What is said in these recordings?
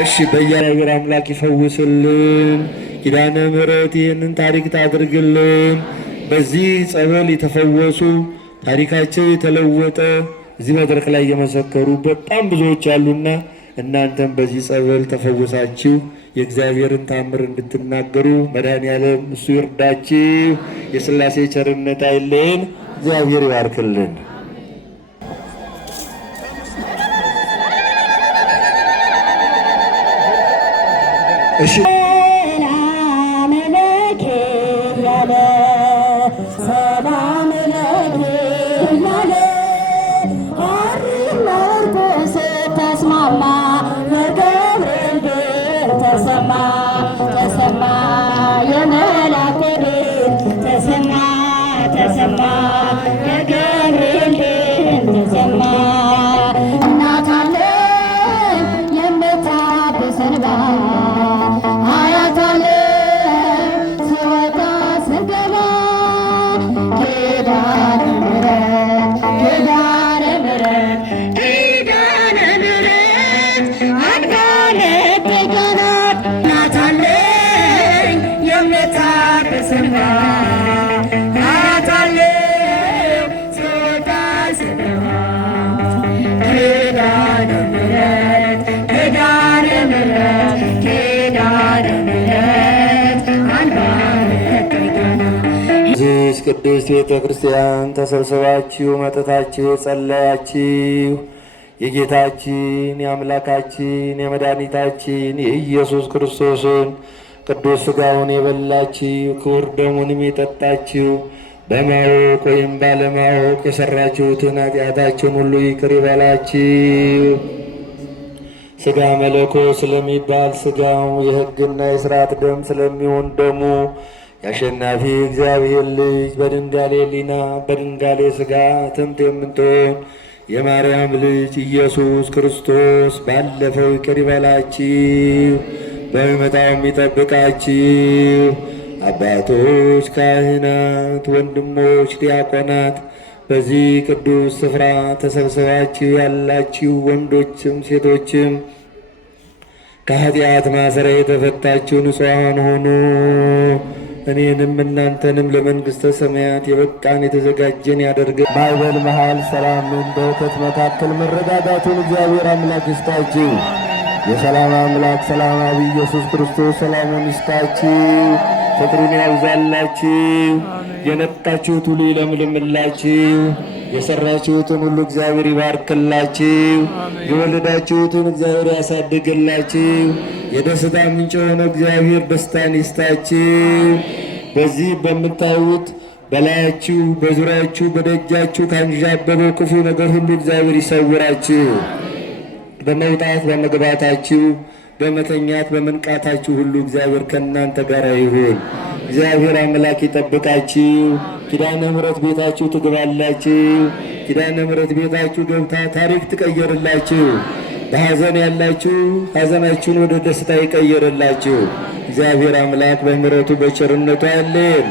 እሺ በእግዚአብሔር አምላክ ይፈውስልን። ኪዳነ ምሕረት ይህንን ታሪክ ታድርግልን። በዚህ ጸበል የተፈወሱ ታሪካቸው የተለወጠ እዚህ መድረክ ላይ የመሰከሩ በጣም ብዙዎች አሉና እናንተም በዚህ ጸበል ተፈውሳችሁ የእግዚአብሔርን ታምር እንድትናገሩ መድኃኔዓለም እሱ ይርዳችሁ። የሥላሴ ቸርነት አይለየን። እግዚአብሔር ይባርክልን። እሺ ቅድስት ቤተ ክርስቲያን ተሰብስባችሁ መጥታችሁ የጸለያችሁ የጌታችን የአምላካችን የመድኃኒታችን የኢየሱስ ክርስቶስን ቅዱስ ሥጋውን የበላችሁ ክቡር ደሙንም የጠጣችሁ በማወቅ ወይም ባለማወቅ የሠራችሁትን ኃጢአታችሁን ሁሉ ይቅር ይበላችሁ። ሥጋ መለኮት ስለሚባል ሥጋው የሕግና የሥርዓት ደም ስለሚሆን ደሙ የአሸናፊ እግዚአብሔር ልጅ በድንጋሌ ሕሊና በድንጋሌ ሥጋ ትምት የምትሆን የማርያም ልጅ ኢየሱስ ክርስቶስ ባለፈው ይቅር ይበላችሁ፣ በሚመጣውም ይጠብቃችሁ። አባቶች፣ ካህናት፣ ወንድሞች፣ ዲያቆናት በዚህ ቅዱስ ስፍራ ተሰብስባችሁ ያላችሁ ወንዶችም ሴቶችም ከኃጢአት ማሰሪያ የተፈታችሁ ንጹሐን ሆኑ። እኔንም እናንተንም ለመንግሥተ ሰማያት የበቃን የተዘጋጀን ያደርገን። ማዕበል መሃል ሰላምን፣ በሁከት መካከል መረጋጋቱን እግዚአብሔር አምላክ ይስጣችሁ። የሰላም አምላክ ሰላማዊ ኢየሱስ ክርስቶስ ሰላሙን ይስጣችሁ፣ ፍቅሩን ያብዛላችሁ። የነቃችሁት ሁሉ ይለምልምላችሁ፣ የሰራችሁትን ሁሉ እግዚአብሔር ይባርክላችሁ፣ የወለዳችሁትን እግዚአብሔር ያሳድግላችሁ። የደስታ ምንጭ የሆነ እግዚአብሔር ደስታን ይስጣችሁ። በዚህ በምታዩት በላያችሁ በዙሪያችሁ በደጃችሁ ካንዣበበው ክፉ ነገር ሁሉ እግዚአብሔር ይሰውራችሁ። በመውጣት በመግባታችሁ በመተኛት በመንቃታችሁ ሁሉ እግዚአብሔር ከእናንተ ጋር ይሁን። እግዚአብሔር አምላክ ይጠብቃችሁ። ኪዳነ ምሕረት ቤታችሁ ትግባላችሁ። ኪዳነ ምሕረት ቤታችሁ ገብታ ታሪክ ትቀየርላችሁ። በሐዘን ያላችሁ ሐዘናችሁን ወደ ደስታ ይቀየርላችሁ። እግዚአብሔር አምላክ በምሕረቱ በቸርነቱ ያለን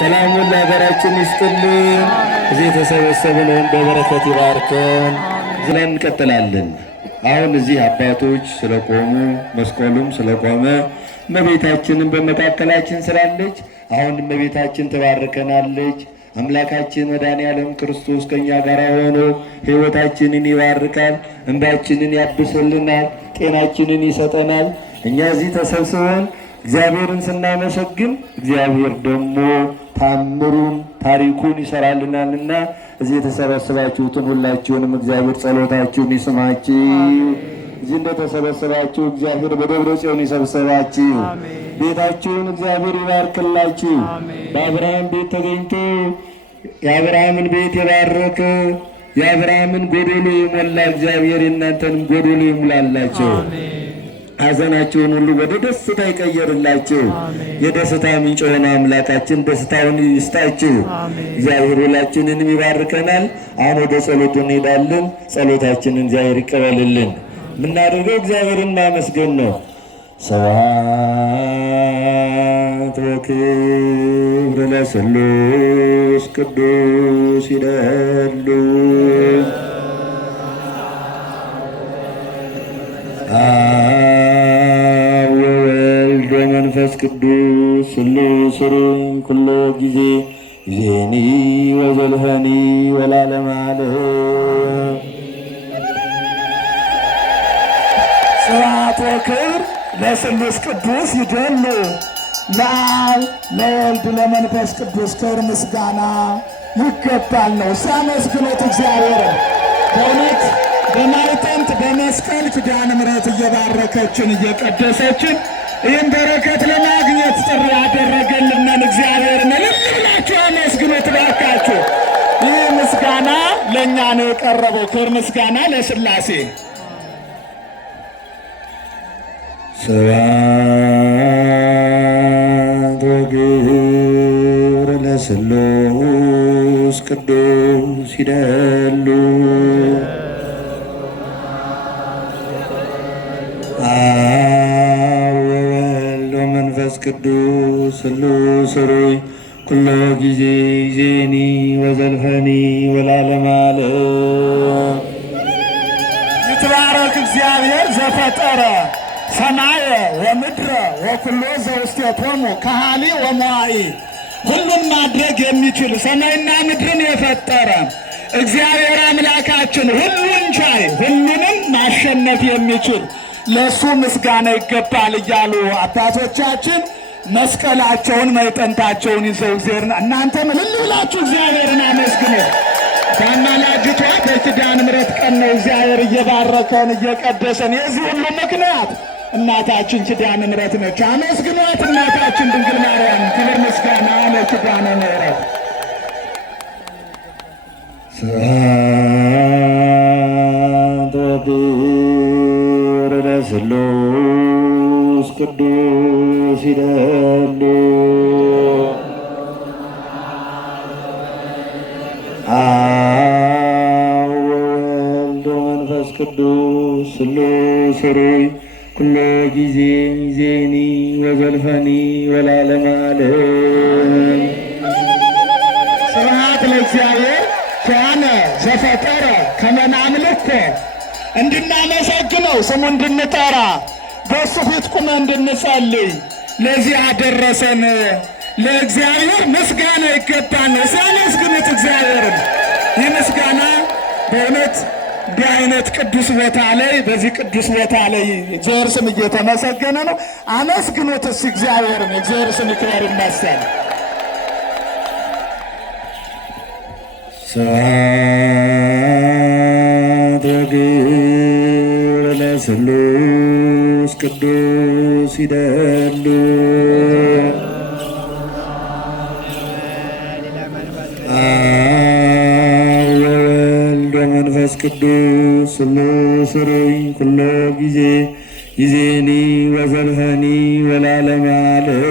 ሰላሙን ለሀገራችን ይስጥልን። እዚህ የተሰበሰብነውን በበረከት ይባርከን። ዝለን እንቀጥላለን። አሁን እዚህ አባቶች ስለቆሙ መስቀሉም ስለቆመ እመቤታችንን በመካከላችን ስላለች አሁን እመቤታችን ትባርከናለች። አምላካችን መድኃኔዓለም ክርስቶስ ከኛ ጋር ሆኖ ሕይወታችንን ይባርካል፣ እንባችንን ያብስልናል፣ ጤናችንን ይሰጠናል። እኛ እዚህ ተሰብስበን እግዚአብሔርን ስናመሰግን እግዚአብሔር ደግሞ ታምሩን ታሪኩን ይሰራልናልና እዚህ የተሰበሰባችሁትን ሁላችሁንም እግዚአብሔር ጸሎታችሁን ይስማችሁ። እዚህ እንደተሰበሰባችሁ እግዚአብሔር በደብረ ጽዮን ይሰብሰባችሁ። ቤታችሁን እግዚአብሔር ይባርክላችሁ። በአብርሃም ቤት ተገኝቶ የአብርሃምን ቤት የባረከ የአብርሃምን ጎዶሎ የሞላ እግዚአብሔር የእናንተንም ጎዶሎ ይሙላላችሁ። ሐዘናችሁን ሁሉ ወደ ደስታ ይቀየርላችሁ። የደስታ ምንጭ የሆነ አምላካችን ደስታውን ይስጣችሁ። እግዚአብሔር ሁላችንንም ይባርከናል። አሁን ወደ ጸሎቱ እንሄዳለን። ጸሎታችንን እግዚአብሔር ይቀበልልን። የምናደርገው እግዚአብሔርን ማመስገን ነው። ስብሐት ወክብር ለስሉስ ቅዱስ ይደሉ ቅዱስ ስሉስ ሩይ ኩሎ ጊዜ ጊዜኒ ወዘልፈኒ ወላለመ ዓለም። ስብሐት ወክብር ለስሉስ ቅዱስ ይደሉ ለአብ ለወልድ ለመንፈስ ቅዱስ ክብር ምስጋና ይገባል ነው። ሲያመስግኑት እግዚአብሔርን በእውነት በማዕጠንት በመስቀል ኪዳነ ምሕረት እየባረከችን እየቀደሰችን ይህን በረከት ለማግኘት ጥሪ ያደረገልንን እግዚአብሔርን እልል ብላችሁ አመስግኑት ባካችሁ። ይህ ምስጋና ለእኛ ነው የቀረበው። ክብር ምስጋና ለሥላሴ። ስብሐት ወክብር ለስሉስ ቅዱስ ይደሉ አብ ወወልድ ወመንፈስ ቅዱስ ስሉስ ሩይ ኩሎ ጊዜ ጊዜኒ ወዘልፈኒ ወላለመ ዓለም። ይትባረክ እግዚአብሔር ዘፈጠረ ሰማየ ወምድረ ወኩሎ ዘውስቴቶሙ ከሃሊ ወመዋኢ። ሁሉን ማድረግ የሚችል ሰማይና ምድርን የፈጠረ እግዚአብሔር አምላካችን ሁሉን ቻይ፣ ሁሉንም ማሸነፍ የሚችል ለእሱ ምስጋና ይገባል እያሉ አባቶቻችን መስቀላቸውን ማዕጠንታቸውን ይዘው እግዚአብሔርን እናንተም እልል ብላችሁ እግዚአብሔርን አመስግኑ። በአማላጅቷ በኪዳነ ምሕረት ቀን ነው እግዚአብሔር እየባረከን እየቀደሰን። የዚህ ሁሉ ምክንያት እናታችን ኪዳነ ምሕረት ነች። አመስግኗት እናታችን ድንግል ማርያም። ክብር ምስጋና ለኪዳነ ምሕረት። ስብሐት ወክብር ለስሉስ ቅዱስ ይደሉ አብ ወወልድ ወመንፈስ ቅዱስ ስሉስ ሩይ ኩሎ ጊዜ ጊዜኒ ወዘልፈኒ ወላለመ ዓለም። ስብሐት ለእግዚአብሔር ኪያነ ዘፈጠረ ከመ ናምልኮ። እንድናመሰግነው ስሙ እንድንጠራ በእሱ ፊት ቁመ እንድንጸልይ ለዚህ አደረሰን ለእግዚአብሔር ምስጋና ይገባል። ሲያመስግኑት እግዚአብሔርን ይህ ምስጋና በእውነት እንዲህ አይነት ቅዱስ ቦታ ላይ በዚህ ቅዱስ ቦታ ላይ እግዚአብሔር ስም እየተመሰገነ ነው። አመስግኑት እስኪ እግዚአብሔርን። እግዚአብሔር ስም ይክበር ይመስገን። ስብሐት ወክብር ለስሉስ ቅዱስ ይደሉ አብ ወወልድ ወመንፈስ ቅዱስ ስሉስ ሩይ ኩሎ ጊዜ ጊዜኒ ወዘልፈኒ ወላለመ ዓለም።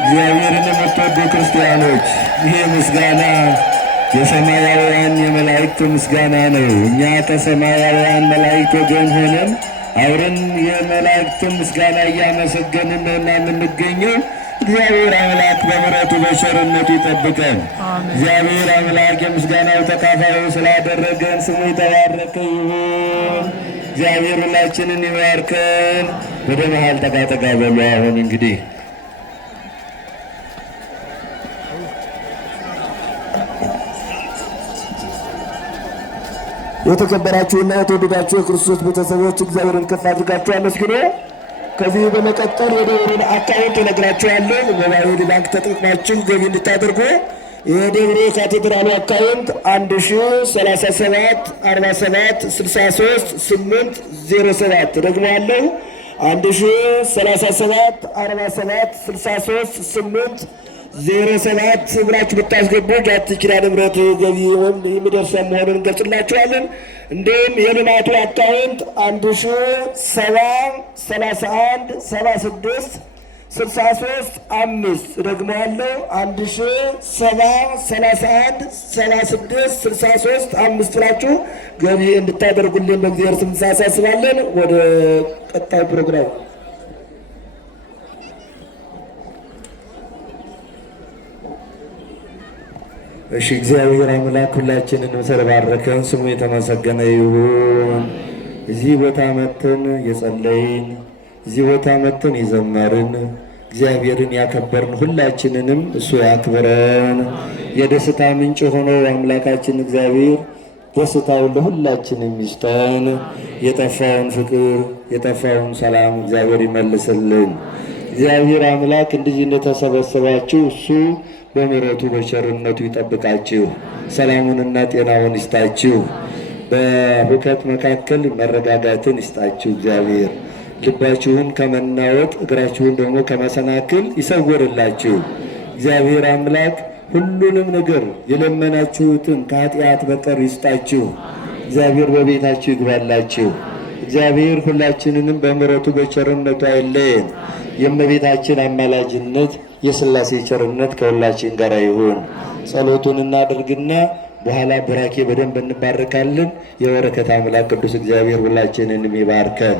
እግዚአብሔርን የምትወዱ ክርስቲያኖች ይሄ ምስጋና የሰማያውያን የመላእክት ምስጋና ነው። እኛ ከሰማያውያን መላእክት ወገን ሆነን አብረን የመላእክትን ምስጋና እያመሰገንን ነውና የምንገኘው። እግዚአብሔር አምላክ በምሕረቱ በቸርነቱ ይጠብቀን። እግዚአብሔር አምላክ የምስጋናው ተካፋዩ ስላደረገን ስሙ የተባረከ ይሁን። እግዚአብሔር ሁላችንን ይባርከን። ወደ መሃል ጠቃጠቃ በሉ። አሁን እንግዲህ የተከበራችሁና የተወደዳችሁ የክርስቶስ ቤተሰቦች እግዚአብሔርን ከፍ አድርጋችሁ አመስግኑ። ከዚህ በመቀጠል የደብሩን አካውንት እነግራችኋለሁ። ሞባይል ባንክ ተጠቅማችሁ ገቢ እንድታደርጉ የደብሩ ካቴድራሉ አካውንት 1037 47 63 807 ደግሞአለሁ 1037 47 63 807 ብላችሁ ብታስገቡ ጃቲ ኪዳነ ምሕረት ገቢ ወይም የሚደርሰን መሆኑን እንገልጽላችኋለን። እንዲሁም የልማቱ አካውንት 1070 31 76 63 5 ደግሞአለሁ 1070 31 76 63 5 ብላችሁ ገቢ እንድታደርጉልን በእግዚአብሔር ስም እናሳስባለን። ወደ ቀጣይ ፕሮግራም እሺ። እግዚአብሔር አምላክ ሁላችንን ስለባረከን ስሙ የተመሰገነ ይሁን። እዚህ ቦታ መጥተን የጸለይን እዚህ ቦታ መጥተን የዘመርን እግዚአብሔርን ያከበርን ሁላችንንም እሱ ያክብረን። የደስታ ምንጭ ሆኖ አምላካችን እግዚአብሔር ደስታውን ለሁላችንም ይስጠን። የጠፋውን ፍቅር የጠፋውን ሰላም እግዚአብሔር ይመልስልን። እግዚአብሔር አምላክ እንደዚህ እንደተሰበሰባችሁ እሱ በምሕረቱ በቸርነቱ ይጠብቃችሁ። ሰላሙንና ጤናውን ይስጣችሁ። በሁከት መካከል መረጋጋትን ይስጣችሁ። እግዚአብሔር ልባችሁን ከመናወጥ እግራችሁን ደግሞ ከመሰናክል ይሰውርላችሁ። እግዚአብሔር አምላክ ሁሉንም ነገር የለመናችሁትን ከኃጢአት በቀር ይስጣችሁ። እግዚአብሔር በቤታችሁ ይግባላችሁ። እግዚአብሔር ሁላችንንም በምሕረቱ በቸርነቱ አይለየን። የእመቤታችን አማላጅነት የሥላሴ ቸርነት ከሁላችን ጋር ይሁን። ጸሎቱን እናድርግና በኋላ ቡራኬ በደንብ እንባረካለን። የበረከት አምላክ ቅዱስ እግዚአብሔር ሁላችንንም ይባርከን።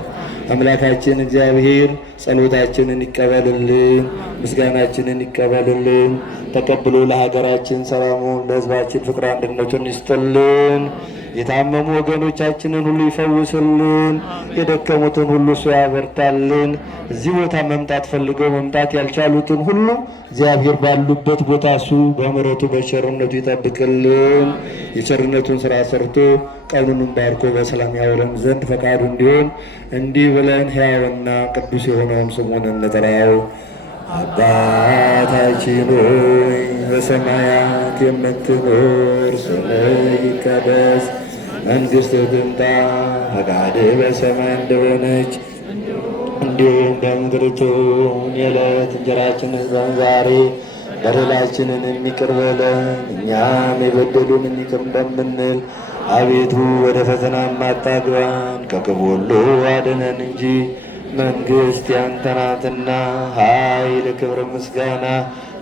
አምላካችን እግዚአብሔር ጸሎታችንን ይቀበልልን፣ ምስጋናችንን ይቀበልልን። ተቀብሎ ለሀገራችን ሰላሙን፣ ለሕዝባችን ፍቅር አንድነቱን ይስጥልን። የታመሙ ወገኖቻችንን ሁሉ ይፈውስልን። የደከሙትን ሁሉ እሱ ያበርታልን። እዚህ ቦታ መምጣት ፈልገው መምጣት ያልቻሉትን ሁሉ እግዚአብሔር ባሉበት ቦታ እሱ በምሕረቱ በቸርነቱ ይጠብቅልን። የቸርነቱን ስራ ሰርቶ ቀኑንም ባርኮ በሰላም ያውለን ዘንድ ፈቃዱ እንዲሆን እንዲህ ብለን ሕያውና ቅዱስ የሆነውን ስሙን እንጥራው። አባታችን ሆይ በሰማያት የምትኖር፣ ስምህ ይቀደስ፣ መንግሥትህ ትምጣ፣ ፈቃድህ በሰማይ እንደሆነች እንዲሁም በምድር ትሁን። የዕለት እንጀራችንን ስጠን ዛሬ፣ በደላችንን ይቅር በለን እኛም የበደሉንን ይቅር እንደምንል፣ አቤቱ ወደ ፈተና አታግባን ከክፉ ሁሉ አድነን እንጂ መንግሥት ያንተ ናትና፣ ኃይል፣ ክብር፣ ምስጋና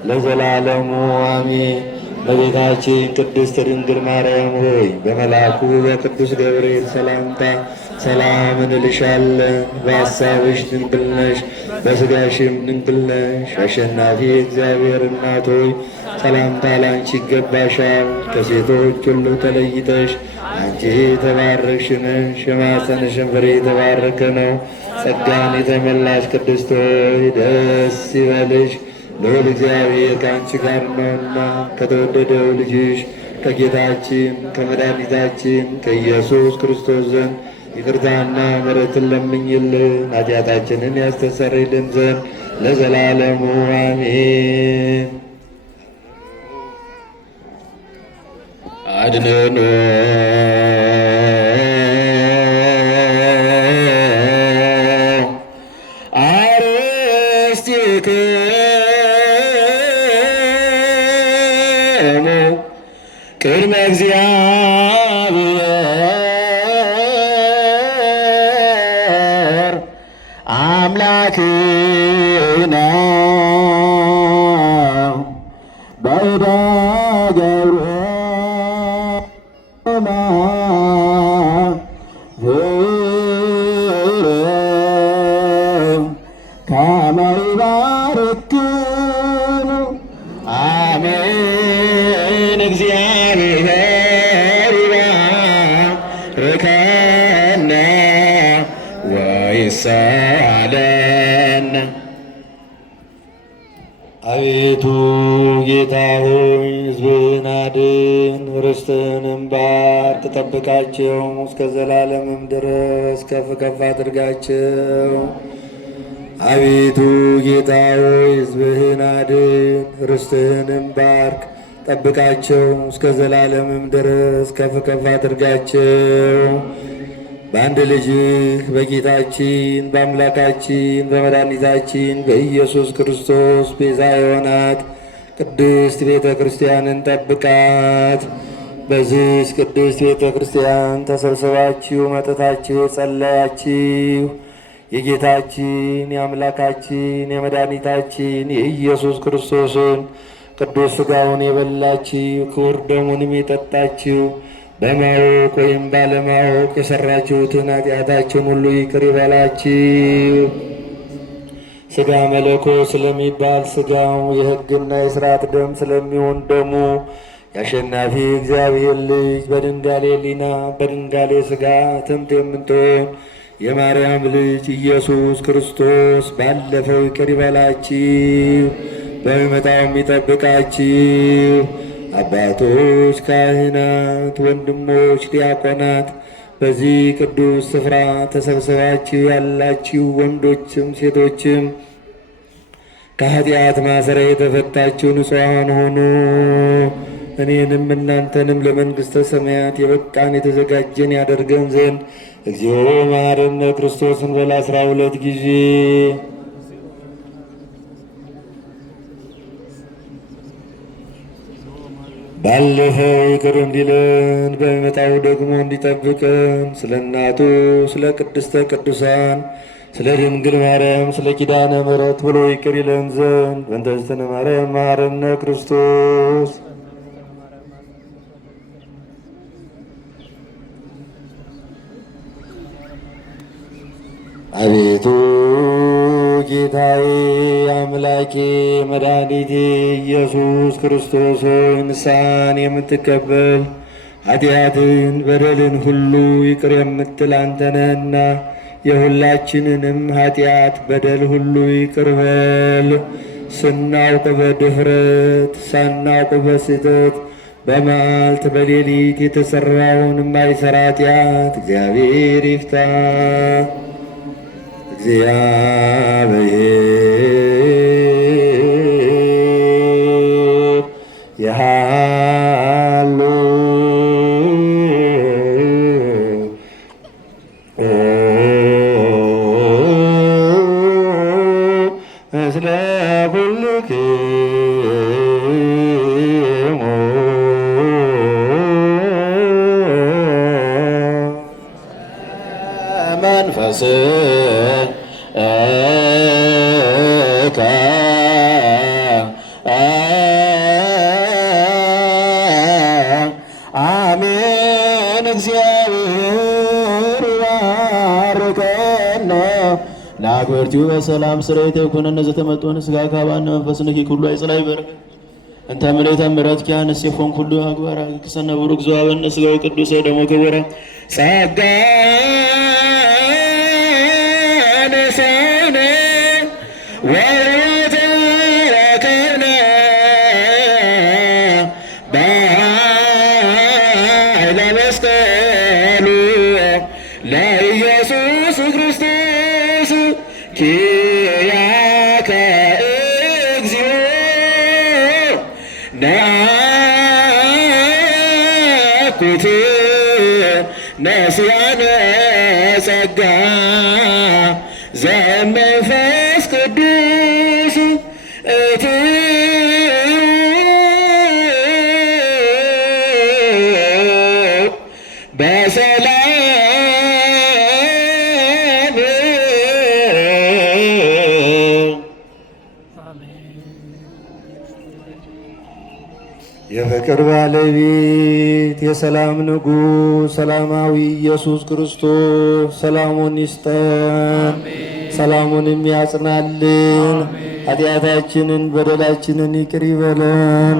ለዘላለሙ አሜን። እመቤታችን ቅድስት ድንግል ማርያም ሆይ በመልአኩ በቅዱስ ገብርኤል ሰላምታ ሰላም እንልሻለን። በሐሳብሽ ድንግል ነሽ፣ በሥጋሽም ድንግል ነሽ። አሸናፊ እግዚአብሔር እናት ሆይ ሰላምታ ላንቺ ይገባሻል። ከሴቶች ሁሉ ተለይተሽ አንቺ የተባረክሽ ነሽ፣ የማኅፀንሽም ፍሬ የተባረከ ነው። ጸጋን የተመላሽ ቅድስት ሆይ ደስ ይበልሽ፣ ልዑል እግዚአብሔር ከአንቺ ጋር ነውና ከተወደደው ልጅሽ ከጌታችን ከመድኃኒታችን ከኢየሱስ ክርስቶስ ዘንድ ይቅርታና ምሕረትን ለምኝልን ኃጢአታችንን ያስተሰርይልን ዘንድ ለዘላለሙ አሜን። አድነን ቅድመ እግዚአብሔር አምላክነ በእደ ገብርኤል ከመ ይባርክን አሜን። እግዚአብሔር ይባርከነ ወይሳለነ። አቤቱ ጌታ ሆይ ሕዝብህን አድን፣ ርስትህንም ባርክ፣ ጠብቃቸው፣ እስከ ዘላለምም ድረስ ከፍ ከፍ አድርጋቸው። አቤቱ ጌታ ሆይ ሕዝብህን አድን፣ ርስትህንም ባርክ፣ ጠብቃቸው፣ እስከ ዘላለምም ድረስ ከፍ ከፍ አድርጋቸው። በአንድ ልጅህ በጌታችን በአምላካችን በመድኃኒታችን በኢየሱስ ክርስቶስ ቤዛ የሆናት ቅድስት ቤተ ክርስቲያንን ጠብቃት። በዚህች ቅድስት ቤተ ክርስቲያን ተሰብስባችሁ መጥታችሁ የጸለያችሁ የጌታችን የአምላካችን የመድኃኒታችን የኢየሱስ ክርስቶስን ቅዱስ ሥጋውን የበላችሁ ክቡር ደሙንም የጠጣችሁ በማወቅ ወይም ባለማወቅ የሠራችሁትን ኃጢአታችን ሁሉ ይቅር ይበላችሁ። ሥጋ መለኮት ስለሚባል ሥጋው የሕግና የሥርዓት ደም ስለሚሆን ደሙ የአሸናፊ እግዚአብሔር ልጅ በድንጋሌ ሕሊና በድንጋሌ ሥጋ ትምት የምትሆን የማርያም ልጅ ኢየሱስ ክርስቶስ ባለፈው ይቅር ይበላችሁ፣ በሚመጣውም ይጠብቃችሁ። አባቶች ካህናት፣ ወንድሞች ዲያቆናት፣ በዚህ ቅዱስ ስፍራ ተሰብስባችሁ ያላችሁ ወንዶችም ሴቶችም ከኃጢአት ማሰሪያ የተፈታችሁ ንጹሐን ሆኑ። እኔንም እናንተንም ለመንግሥተ ሰማያት የበቃን የተዘጋጀን ያደርገን ዘንድ እግዚኦ መሐረነ ክርስቶስን በል 12 ጊዜ ባለፈው ይቅር እንዲለን በሚመጣው ደግሞ እንዲጠብቀን ስለ እናቱ ስለ ቅድስተ ቅዱሳን ስለ ድንግል ማርያም ስለ ኪዳነ ምሕረት ብሎ ይቅር ይለን ዘንድ በእንተ እግዝእትነ ማርያም መሐረነ ክርስቶስ። አቤቱ ጌታዬ አምላኬ መድኃኒቴ ኢየሱስ ክርስቶስ ንስሐን የምትቀበል ኃጢአትን በደልን ሁሉ ይቅር የምትል አንተ ነህና የሁላችንንም ኃጢአት በደል ሁሉ ይቅር በል። ስናውቅ በድፍረት ሳናውቅ በስህተት በመዓልት በሌሊት የተሠራውን የማይሠራ ኃጢአት እግዚአብሔር ይፍታ። እግዚአብሔር ያሉ ምስለ ኩልክሙ መንፈስ አሜን። እግዚአብሔር ይባርከነ ለአግብርቲው በሰላም ስርየተ ይኩነነ ዘተመጦነ ሥጋ ካባነ መንፈስነ ኩሉ አይጽላይ በረከት እንተ ምልዕተ ምሕረት ኪያነስ የፎን ኩሉ አግባራ ክሰነ ቡሩክ ዘዋበነ ሥጋው ቅዱስ ደሞ ክቡራ ጸጋ ነሳነ ወሕይወተ ረከብነ በኃይለ መስቀሉ ለኢየሱስ ክርስቶስ ኪያከ እግዚኦ ነአኩት ነስያነ ጸጋ ዘመንፈስ ቅዱስ በሰላም የፍቅር ባለቤት የሰላም ንጉሥ ሰላማዊ ኢየሱስ ክርስቶስ ሰላሙን ይስጠን፣ ሰላሙንም ያጽናልን፣ ኃጢአታችንን በደላችንን ይቅር ይበለን፣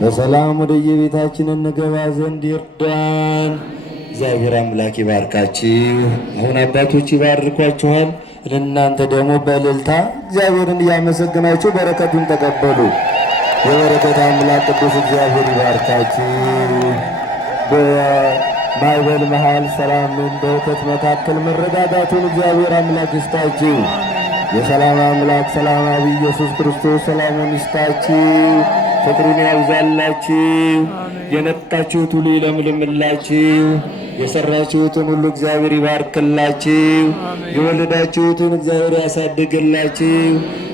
በሰላም ወደ የቤታችን እንገባ ዘንድ ይርዳን። እግዚአብሔር አምላክ ይባርካችሁ። አሁን አባቶች ይባርኳችኋል። ለእናንተ ደግሞ በእልልታ እግዚአብሔርን እያመሰገናችሁ በረከቱን ተቀበሉ። የበረከት አምላክ ቅዱስ እግዚአብሔር ይባርካችሁ። በማዕበል መሃል ሰላምን፣ በእውከት መካከል መረጋጋቱን እግዚአብሔር አምላክ ይስጣችሁ። የሰላም አምላክ ሰላማዊ ኢየሱስ ክርስቶስ ሰላሙን ይስጣችሁ፣ ፍቅሩን ያብዛላችሁ። የነጣችሁት ሁሉ ይለምልምላችሁ፣ የሰራችሁትን ሁሉ እግዚአብሔር ይባርክላችሁ፣ የወለዳችሁትን እግዚአብሔር ያሳድግላችሁ።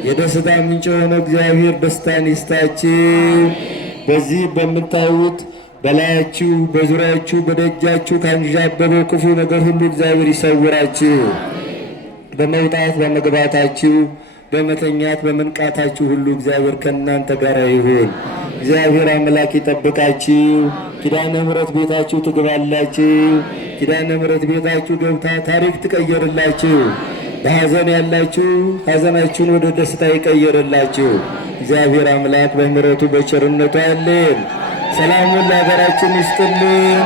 የደስታ ምንጭ የሆነ እግዚአብሔር ደስታን ይስጣችሁ። በዚህ በምታዩት በላያችሁ በዙሪያችሁ በደጃችሁ ካንዣበበው ክፉ ነገር ሁሉ እግዚአብሔር ይሰውራችሁ። በመውጣት በመግባታችሁ በመተኛት በመንቃታችሁ ሁሉ እግዚአብሔር ከእናንተ ጋር ይሁን። እግዚአብሔር አምላክ ይጠብቃችሁ። ኪዳነ ምሕረት ቤታችሁ ትግባላችሁ። ኪዳነ ምሕረት ቤታችሁ ገብታ ታሪክ ትቀየርላችሁ። በሐዘን ያላችሁ ሐዘናችሁን ወደ ደስታ ይቀየርላችሁ። እግዚአብሔር አምላክ በምሕረቱ በቸርነቱ ያለን ሰላሙን ለሀገራችን ይስጥልን።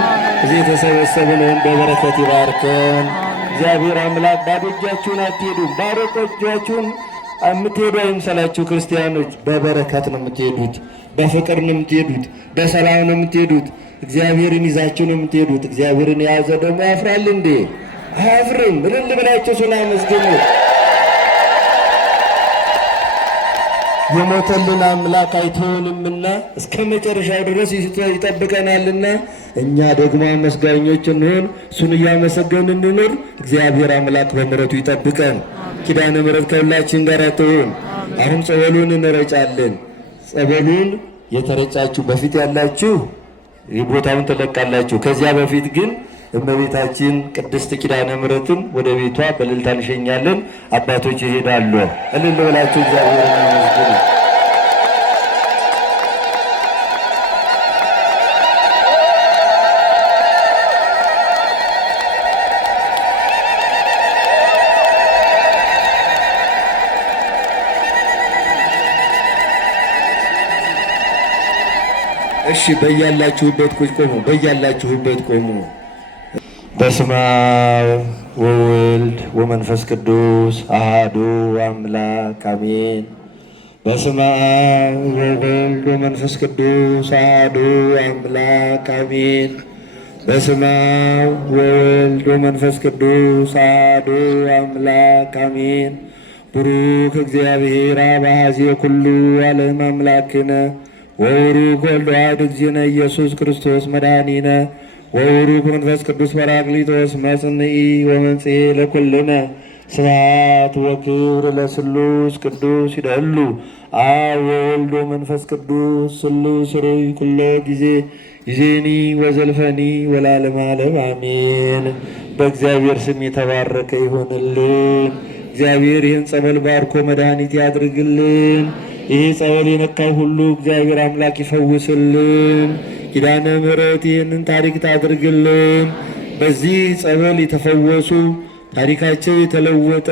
እዚህ የተሰበሰብነውን በበረከት ይባርከን። እግዚአብሔር አምላክ ባዶ እጃችሁን አትሄዱም። ባዶ እጃችሁን የምትሄዱ አይምሰላችሁ ክርስቲያኖች። በበረከት ነው የምትሄዱት፣ በፍቅር ነው የምትሄዱት፣ በሰላም ነው የምትሄዱት። እግዚአብሔርን ይዛችሁ ነው የምትሄዱት። እግዚአብሔርን የያዘ ደግሞ ያፍራል እንዴ? አያፍርም። እልል ብላችሁ ስላመስግኑ። የሞተልን አምላክ አይተውንምና እስከ መጨረሻው ድረስ ይጠብቀናልና እኛ ደግሞ አመስጋኞች እንሆን፣ እሱን እያመሰገን እንኖር። እግዚአብሔር አምላክ በምሕረቱ ይጠብቀን። ኪዳነ ምሕረት ከሁላችን ጋር ትሁን። አሁን ጸበሉን እንረጫለን። ጸበሉን የተረጫችሁ በፊት ያላችሁ ቦታውን ትለቃላችሁ። ከዚያ በፊት ግን እመቤታችን ቅድስት ኪዳነ ምሕረትን ወደ ቤቷ በእልልታ እንሸኛለን። አባቶች ይሄዳሉ። እልል ብላችሁ እግዚአብሔርን አመስግኑ። እሺ፣ በያላችሁበት ቆሙ። በያላችሁበት ቆሙ። በስመ አብ ወወልድ ወመንፈስ ቅዱስ አሐዱ አምላክ አሜን። በስመ አብ ወወልድ ወመንፈስ ቅዱስ አሐዱ አምላክ አሜን። በስመ አብ ወወልድ ወመንፈስ ቅዱስ አሐዱ አምላክ አሜን። ቡሩክ እግዚአብሔር አብ ኀዜ ኩሉ ዓለም አምላክነ ወቡሩክ ወልድ ዋሕድ እግዚእነ ኢየሱስ ክርስቶስ መድኃኒነ ወቡሩክ መንፈስ ቅዱስ ጰራቅሊጦስ መጽንዒ ወመንጽሔ ለኵልነ ስብሐት ወክብር ለስሉስ ቅዱስ ይደሉ አብ ወወልድ ወመንፈስ ቅዱስ ስሉስ ሩይ ኩሎ ጊዜ ይዜኒ ወዘልፈኒ ወለዓለመ ዓለም አሜን። በእግዚአብሔር ስም የተባረከ ይሆንልን። እግዚአብሔር ይህን ጸበል ባርኮ መድኃኒት ያድርግልን። ይህ ጸበል የነካው ሁሉ እግዚአብሔር አምላክ ይፈውስልን። ኪዳነ ምሕረት ይህንን ታሪክ ታድርግልን። በዚህ ጸበል የተፈወሱ ታሪካቸው የተለወጠ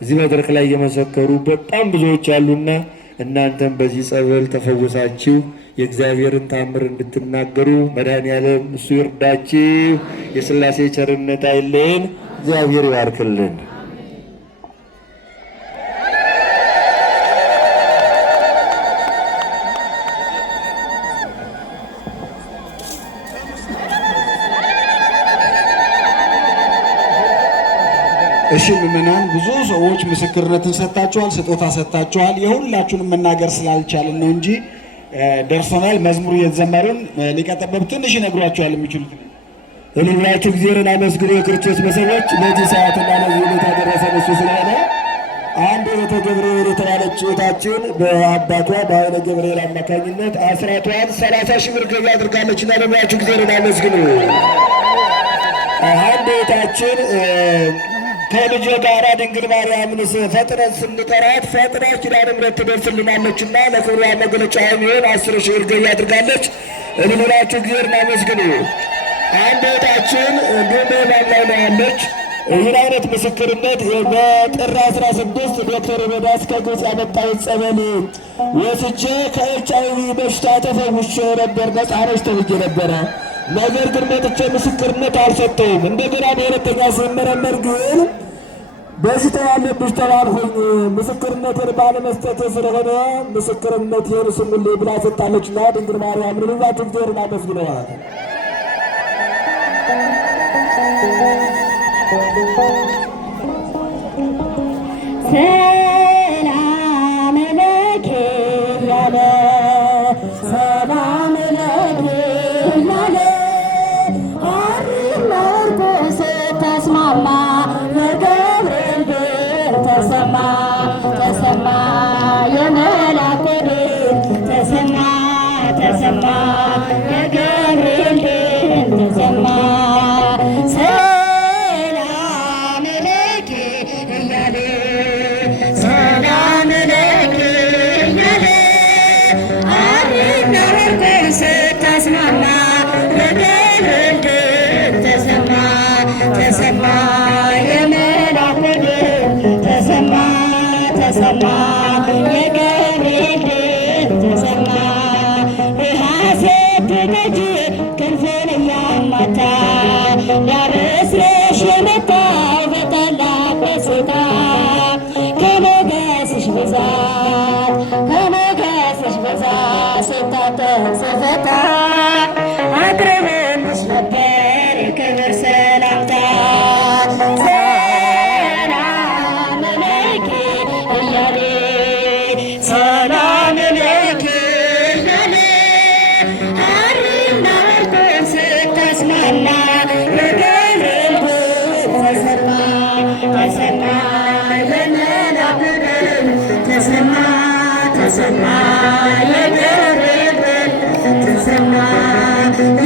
እዚህ መድረክ ላይ የመሰከሩ በጣም ብዙዎች አሉና እናንተም በዚህ ጸበል ተፈወሳችሁ የእግዚአብሔርን ታምር እንድትናገሩ መድኃኔዓለም እሱ ይርዳችሁ። የሥላሴ ቸርነት አይለየን። እግዚአብሔር ይባርክልን። እሺ ምእመናን፣ ብዙ ሰዎች ምስክርነትን ሰጥታችኋል፣ ስጦታ ሰጥታችኋል። የሁላችሁንም መናገር ስላልቻልን ነው እንጂ ደርሶናል። መዝሙሩ እየተዘመርን ሊቀ ጠበብት ትንሽ ይነግሯችኋል የሚችሉት። ሁላችሁ እግዚአብሔርን አመስግኑ። የክርስቶስ ቤተሰቦች ለዚህ ሰዓትና ለዚህ ሁኔታ ያደረሰን እሱ ስለሆነ አንድ እህተ ገብርኤል የተባለች እህታችን በአባቷ በኃይለ ገብርኤል አማካኝነት አስራቷን 30 ሺህ ብር ገቢ አድርጋለች እና ለሙያችሁ እግዚአብሔርን አመስግኑ። አንድ እህታችን ከልጇ ጋር ድንግል ማርያምን ፈጥነን ስንጠራት ፈጥና ኪዳነ ምሕረት ትደርስልናለችና ለክብሯ መገለጫ የሚሆን 10 ሺህ ብር ገቢ አድርጋለች። እልል ብላችሁ እግዚአብሔርን አመስግኑ። አንድ እህታችን እንዲሁም በሕማም ላይ ነው ያለች። ይህን አይነት ምስክርነት በጥር 16 ዶክተር ሮዳስ ከግብፅ ያመጣሁት ጸበል ወስጄ ከኤችአይቪ በሽታ ተፈውሼ ነበር፣ ነፃ ነሽ ተብዬ ነበረ። ነገር ግን መጥቼ ምስክርነት አልሰጠሁም። እንደገና በሁለተኛ ስመረመር ግን በሽታ ያለብሽ ተባልኩኝ። ምስክርነትን ባለመስጠት ስለሆነ ምስክርነቴን ስሙልኝ ብላ ሰጣለችና ድንግል ማርያም ልባችሁ እግዚአብሔርን አመስግነዋል። ሰላም ለኪ ያለ ሰላም ለኪ ያለ አርመርኩስ ተስማማ ለገብርኤል ድር ተሰማ ተሰማ የመላኩ ድር ተሰማ ተሰማ የገብርኤል ድር ተሰማ ተሰማ የገብርኤል ተሰማ በሐሴት ደጅ ክንፍን እያማታ ሊያበስርሽ የመጣው ተሰማ የገብርኤል ድምፅ ተሰማ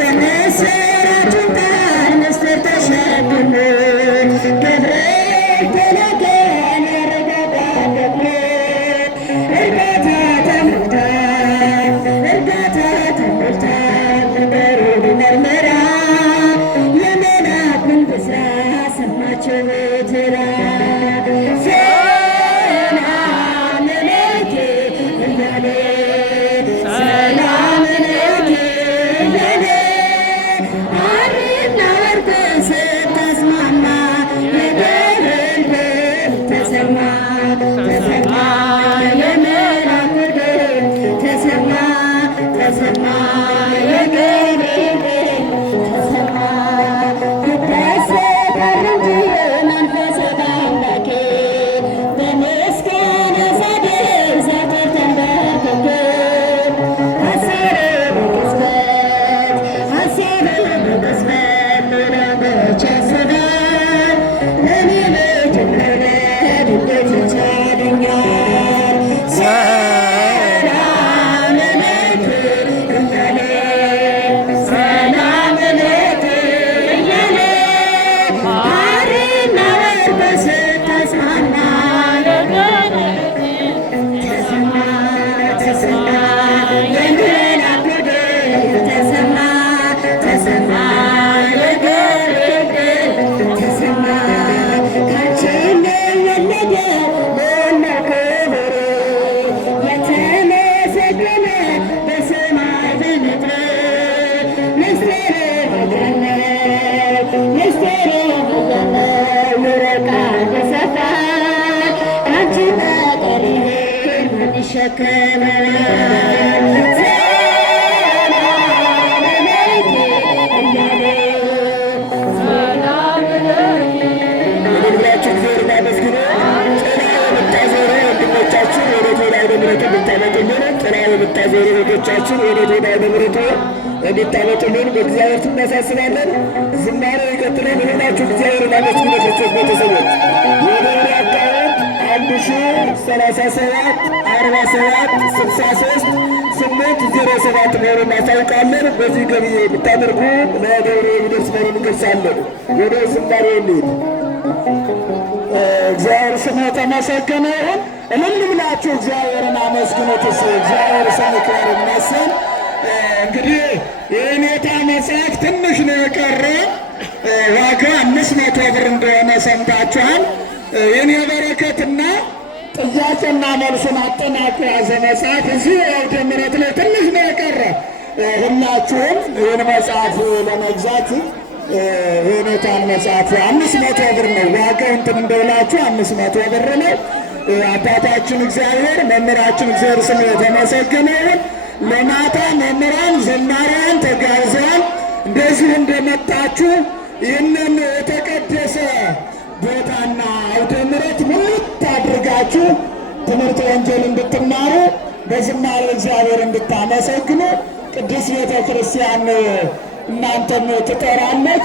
የምስራቹን ቃል ምስጢር ተሸክሞ ገብርኤል ተላከን ያረጋጋል ደግሞ እርዳታ ተሞልቷል እርዳታ ተሞልቷል ነገሩን መርምራ የመልአኩን ብስራት ሰማችው ትራ ሰላም ለኪ እያለ ሰላም ለኪ እያለ ሐርና ወርቅ ስታስማማ የገብርኤል ድምፅ ተሰማ ተሰማ የመልአኩ ድምፅ ተሰማ ተሰማ የገብርኤል ድምፅ ተሰማ ይደሰታል እንጂ መንፈሰ አምላኬ በምስጋና ጻድቅ ዘወትር ተንበርክኬ ሐሳቤ በቅጽበት ሌላመች ያስባል ለእኔ መጀመሪያ እንዴት ይቻለኛል ሰላም ለኪ እያለ ሰላም ለኪ እያለ ሐርና ወርቅ ስታስማማ ተሰማ ተሰማ የመልአኩ ድምፅ ተሰማ ተሰማ የገብርኤል ድምፅ ተሰማ ካንቺ የወለደው ለእናት ክብር የተመሰገነ በሰማይ በምድር ምስጢር ገነት ምስጢር ገነት ይረቃል በሰፋት ካንቺ በቀር ማን ይሸከመናል ሰላም ለኪ እያለ ሰላም ለኪ ወንድሞቻችሁ እግዚአብሔርን አመስግኑ። ጥላ የምታዞሩ ወንድሞቻችን ወደ ወዳደ ምሕረቱ እንድታመጡልን፣ ጥላ የምታዞሩ እህቶቻችን ወደ ወዳደ ምሕረቱ እንድታመጡልን በእግዚአብሔር እናሳስባለን። ዝማሬ ይቀጥላል። የሆናችሁ እግዚአብሔርን አመስግኑ። ክርስቶስ ቤተሰቦች የደብረ አካባቢ 1037 47 63 807 መሆኑን እናሳውቃለን። በዚህ ገቢ ብታደርጉ ለደብረ የሚደርስ መሆኑን እንገልጻለን። ወደ ዝማሬ እንሂድ። እግዚአብሔር ስም የተመሰገነ ይሁን። እልል ብላችሁ እግዚአብሔርን አመስግኑት። እግዚአብሔር ስም ክብር ይመስገን። እንግዲህ የኔታ መጽሐፍ ትንሽ ነው የቀረ። ዋጋ 500 ብር እንደሆነ ሰምታችኋል። የኔ በረከትና ጥያቄና መልሱን አጠናቁ ያዘ መጽሐፍ እዚህ አውደ ምሕረት ላይ ትንሽ ነው የቀረ። ሁላችሁም ይህን መጽሐፍ ለመግዛት የኔታን መጽሐፍ 500 ብር ነው ዋጋው። እንትን እንደውላችሁ 500 ብር ነው። አባታችን እግዚአብሔር መምህራችን እግዚአብሔር ስም የተመሰገነ ይሁን። ለማታ መምህራን ዘማሪያን ተጋብዘዋል። እንደዚሁ እንደመጣችሁ ይህንን የተቀደሰ ቦታና አውደ ምሕረት ሙሉት አድርጋችሁ ትምህርት ወንጌል እንድትማሩ በዝማሬ እግዚአብሔር እንድታመሰግኑ ቅዱስ ቤተ ክርስቲያን እናንተን ትጠራለች።